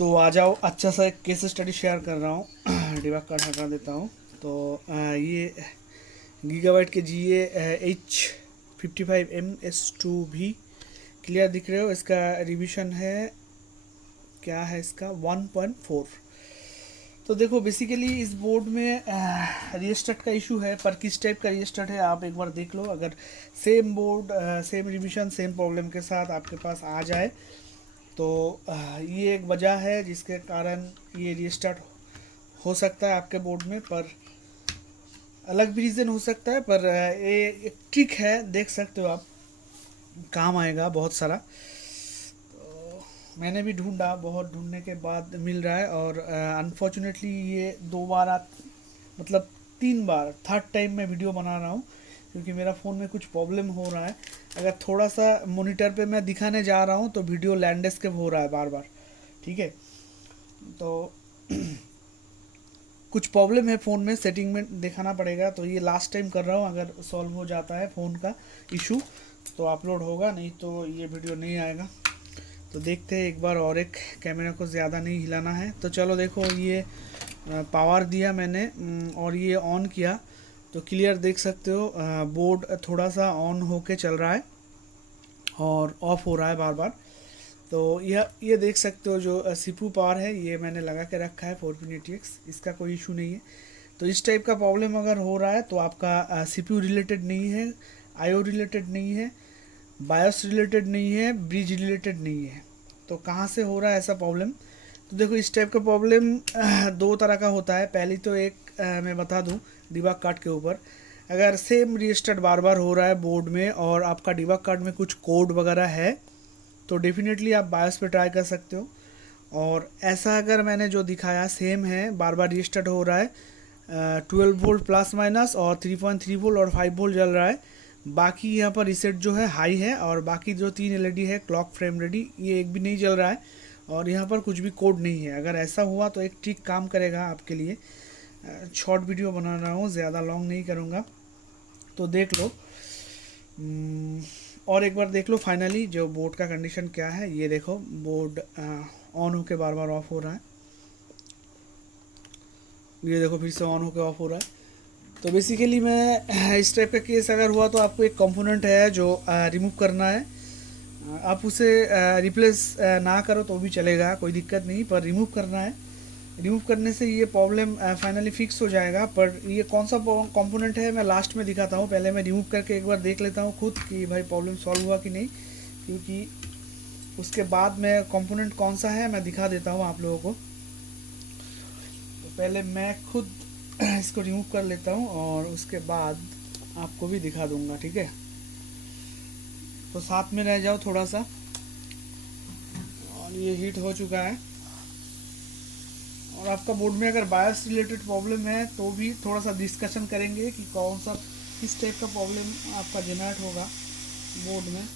तो आ जाओ, अच्छा सा एक केस स्टडी शेयर कर रहा हूँ। डिबग कार्ड हटा देता हूँ। तो ये गीगाबाइट के GA H55MS2 भी क्लियर दिख रहे हो। इसका रिवीजन है, क्या है इसका, 1.4। तो देखो बेसिकली इस बोर्ड में रीस्टार्ट का इशू है, पर किस टाइप का रीस्टार्ट है आप एक बार देख लो। अगर same board same revision same problem के साथ आपके पास आ जाए तो ये एक वजह है जिसके कारण ये रीस्टार्ट हो सकता है आपके बोर्ड में। पर अलग भी रीज़न हो सकता है, पर ये एक ट्रिक है, देख सकते हो आप, काम आएगा बहुत सारा। तो मैंने भी ढूंढा, बहुत ढूंढने के बाद मिल रहा है। और अनफॉर्चुनेटली ये दो बार मतलब 3 बार, थर्ड टाइम मैं वीडियो बना रहा हूँ क्योंकि मेरा फ़ोन में कुछ प्रॉब्लम हो रहा है। अगर थोड़ा सा मॉनिटर पे मैं दिखाने जा रहा हूँ तो वीडियो लैंडस्केप हो रहा है बार बार। ठीक है, तो कुछ प्रॉब्लम है फ़ोन में, सेटिंग में दिखाना पड़ेगा। तो ये लास्ट टाइम कर रहा हूँ, अगर सॉल्व हो जाता है फ़ोन का इशू तो अपलोड होगा, नहीं तो ये वीडियो नहीं आएगा। तो देखते हैं एक बार, और एक कैमरा को ज़्यादा नहीं हिलाना है। तो चलो देखो, ये पावर दिया मैंने और ये ऑन किया तो क्लियर देख सकते हो बोर्ड थोड़ा सा ऑन होके चल रहा है और ऑफ हो रहा है बार बार। तो ये देख सकते हो जो सीपीयू पावर है ये मैंने लगा के रखा है 4Pin ATX, इसका कोई इशू नहीं है। तो इस टाइप का प्रॉब्लम अगर हो रहा है तो आपका सीपीयू रिलेटेड नहीं है, आईओ रिलेटेड नहीं है, बायोस रिलेटेड नहीं है, ब्रिज रिलेटेड नहीं है। तो कहाँ से हो रहा है ऐसा प्रॉब्लम? तो देखो इस टाइप का प्रॉब्लम दो तरह का होता है। पहली तो एक मैं बता दूं डिबग कार्ड के ऊपर, अगर सेम रीस्टार्ट बार बार हो रहा है बोर्ड में और आपका डिबग कार्ड में कुछ कोड वगैरह है तो डेफिनेटली आप बायोस पे ट्राई कर सकते हो। और ऐसा अगर मैंने जो दिखाया सेम है, बार बार रीस्टार्ट हो रहा है, 12 वोल्ट प्लस माइनस और 3.3 वोल्ट और 5 वोल्ट जल रहा है, बाकी यहाँ पर रीसेट जो है हाई है, और बाकी जो 3 LED है क्लॉक फ्रेम रेडी ये एक भी नहीं जल रहा है, और यहाँ पर कुछ भी कोड नहीं है। अगर ऐसा हुआ तो एक ट्रिक काम करेगा आपके लिए। शॉर्ट वीडियो बना रहा हूँ, ज़्यादा लॉन्ग नहीं करूँगा, तो देख लो। और एक बार देख लो फाइनली जो बोर्ड का कंडीशन क्या है। ये देखो बोर्ड ऑन होके बार बार ऑफ हो रहा है, ये देखो फिर से ऑन होके ऑफ हो रहा है। तो बेसिकली मैं इस टाइप का केस अगर हुआ तो आपको एक कंपोनेंट है जो रिमूव करना है। आप उसे रिप्लेस ना करो तो भी चलेगा, कोई दिक्कत नहीं, पर रिमूव करना है। रिमूव करने से ये प्रॉब्लम फाइनली फिक्स हो जाएगा। पर ये कौन सा कंपोनेंट है मैं लास्ट में दिखाता हूँ, पहले मैं रिमूव करके एक बार देख लेता हूँ खुद कि भाई प्रॉब्लम सॉल्व हुआ कि नहीं, क्योंकि उसके बाद मैं कंपोनेंट कौन सा है मैं दिखा देता हूँ आप लोगों को। तो पहले मैं खुद इसको रिमूव कर लेता हूँ और उसके बाद आपको भी दिखा दूंगा, ठीक है। तो साथ में रह जाओ थोड़ा सा। और ये हीट हो चुका है, और आपका बोर्ड में अगर बायोस रिलेटेड प्रॉब्लम है तो भी थोड़ा सा डिस्कशन करेंगे कि कौन सा किस टाइप का प्रॉब्लम आपका जनरेट होगा बोर्ड में।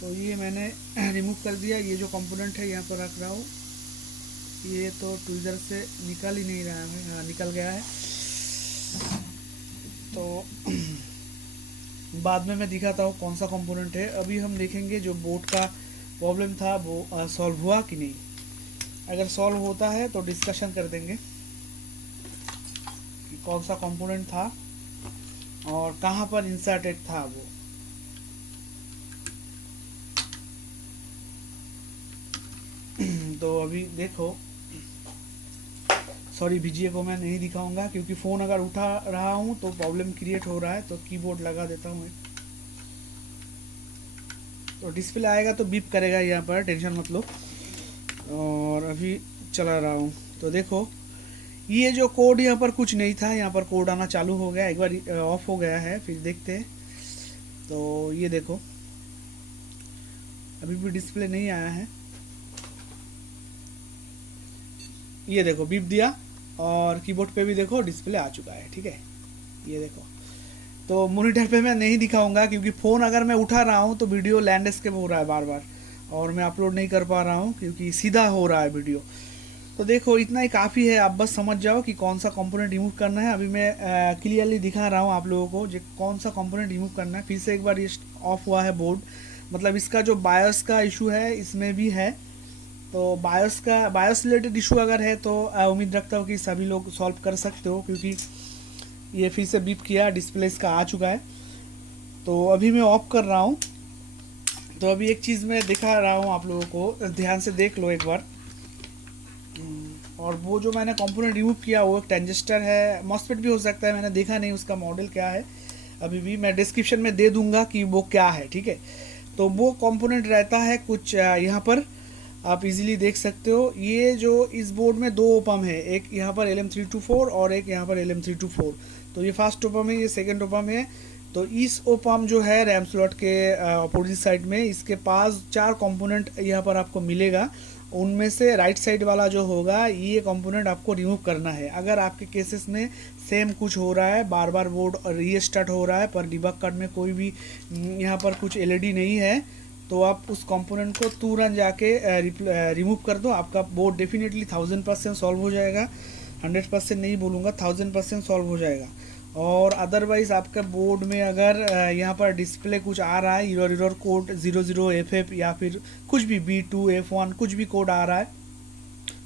तो ये मैंने रिमूव कर दिया, ये जो कंपोनेंट है यहाँ पर रख रहा हूँ, ये तो ट्विज़र से निकल ही नहीं रहा है, हाँ निकल गया है। तो बाद में मैं दिखाता हूँ कौन सा कंपोनेंट है। अभी हम देखेंगे जो बोर्ड का प्रॉब्लम था वो सॉल्व हुआ कि नहीं। अगर सॉल्व होता है तो डिस्कशन कर देंगे कि कौन सा कंपोनेंट था और कहाँ पर इंसर्टेड था वो। तो अभी देखो, सॉरी VGA को मैं नहीं दिखाऊंगा क्योंकि फ़ोन अगर उठा रहा हूँ तो प्रॉब्लम क्रिएट हो रहा है। तो कीबोर्ड लगा देता हूँ, तो डिस्प्ले आएगा तो बीप करेगा यहाँ पर, टेंशन मत लो। और अभी चला रहा हूँ तो देखो ये जो कोड यहाँ पर कुछ नहीं था, यहाँ पर कोड आना चालू हो गया, एक बार ऑफ हो गया है, फिर देखते हैं। तो ये देखो अभी भी डिस्प्ले नहीं आया है, ये देखो बीप दिया और कीबोर्ड पे भी देखो डिस्प्ले आ चुका है, ठीक है। ये देखो, तो मॉनिटर पे मैं नहीं दिखाऊंगा क्योंकि फ़ोन अगर मैं उठा रहा हूँ तो वीडियो लैंडस्केप हो रहा है बार बार, और मैं अपलोड नहीं कर पा रहा हूँ क्योंकि सीधा हो रहा है वीडियो। तो देखो इतना ही काफ़ी है, आप बस समझ जाओ कि कौन सा कंपोनेंट रिमूव करना है। अभी मैं क्लियरली दिखा रहा हूँ आप लोगों को जो कौन सा कंपोनेंट रिमूव करना है। फिर से एक बार ये ऑफ हुआ है बोर्ड, मतलब इसका जो बायोस का इशू है इसमें भी है, तो बायोस रिलेटेड इशू अगर है तो उम्मीद रखता हूँ कि सभी लोग सॉल्व कर सकते हो, क्योंकि ये फिर से बीप किया, डिस्प्ले इसका आ चुका है। तो अभी मैं ऑफ कर रहा हूँ। तो अभी एक चीज़ मैं दिखा रहा हूँ आप लोगों को, ध्यान से देख लो एक बार। और वो जो मैंने कंपोनेंट रिमूव किया वो एक ट्रांजिस्टर है, मॉसफेट भी हो सकता है, मैंने देखा नहीं उसका मॉडल क्या है अभी भी, मैं डिस्क्रिप्शन में दे दूंगा कि वो क्या है, ठीक है। तो वो कंपोनेंट रहता है कुछ यहाँ पर आप इजीली देख सकते हो। ये जो इस बोर्ड में दो ओपम है, एक यहाँ पर LM324 और एक यहाँ पर LM324। तो ये फर्स्ट ओपम है, ये सेकंड ओपम है। तो इस ओपम जो है रैम स्लॉट के अपोजिट साइड में, इसके पास 4 कंपोनेंट यहाँ पर आपको मिलेगा। उनमें से राइट साइड वाला जो होगा ये कंपोनेंट आपको रिमूव करना है। अगर आपके केसेस में सेम कुछ हो रहा है, बार बार बोर्ड रीस्टार्ट हो रहा है पर डिबग कार्ड में कोई भी यहाँ पर कुछ LED नहीं है, तो आप उस कंपोनेंट को तुरंत जाके रिमूव कर दो। आपका बोर्ड डेफिनेटली 1000% सॉल्व हो जाएगा। 100% नहीं बोलूँगा, 1000% सॉल्व हो जाएगा। और अदरवाइज़ आपका बोर्ड में अगर यहाँ पर डिस्प्ले कुछ आ रहा है, एरर कोड 00FF या फिर कुछ भी B2F1 कुछ भी कोड आ रहा है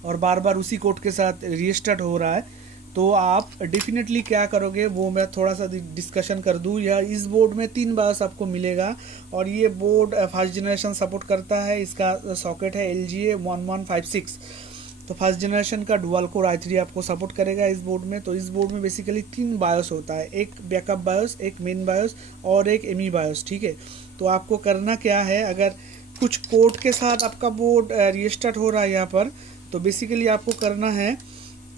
और बार बार उसी कोड के साथ रीस्टार्ट हो रहा है, तो आप डेफिनेटली क्या करोगे वो मैं थोड़ा सा डिस्कशन कर दूँ। या इस बोर्ड में 3 बायोस आपको मिलेगा और ये बोर्ड फर्स्ट जनरेशन सपोर्ट करता है। इसका सॉकेट है LGA 1156। तो फर्स्ट जनरेशन का डुअल कोर i3 आपको सपोर्ट करेगा इस बोर्ड में। तो इस बोर्ड में बेसिकली 3 बायोस होता है, एक बैकअप बायोस, एक मेन बायोस और एक एमी बायोस, ठीक है। तो आपको करना क्या है, अगर कुछ कोड के साथ आपका बोर्ड रीस्टार्ट हो रहा है यहाँ पर, तो बेसिकली आपको करना है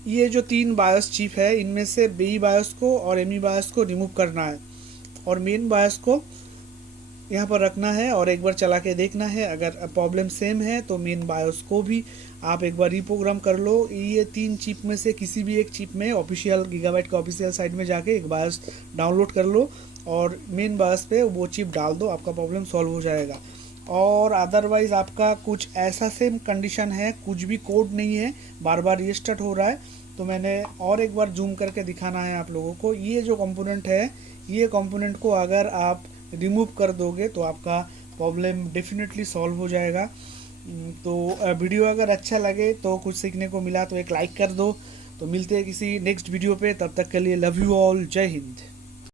ये जो 3 बायोस चिप है इनमें से बी बायोस को और एमी बायोस को रिमूव करना है और मेन बायोस को यहाँ पर रखना है और एक बार चला के देखना है। अगर प्रॉब्लम सेम है तो मेन बायोस को भी आप एक बार रीप्रोग्राम कर लो। ये 3 चिप में से किसी भी एक चिप में ऑफिशियल गीगाबाइट के ऑफिशियल साइट में जाके एक बायोस डाउनलोड कर लो और मेन बायोस पे वो चिप डाल दो, आपका प्रॉब्लम सॉल्व हो जाएगा। और अदरवाइज़ आपका कुछ ऐसा सेम कंडीशन है, कुछ भी कोड नहीं है, बार बार रीस्टार्ट हो रहा है, तो मैंने और एक बार जूम करके दिखाना है आप लोगों को। ये जो कंपोनेंट है, ये कंपोनेंट को अगर आप रिमूव कर दोगे तो आपका प्रॉब्लम डेफिनेटली सॉल्व हो जाएगा। तो वीडियो अगर अच्छा लगे तो कुछ सीखने को मिला तो एक लाइक कर दो। तो मिलते हैं किसी नेक्स्ट वीडियो पे, तब तक के लिए लव यू ऑल, जय हिंद।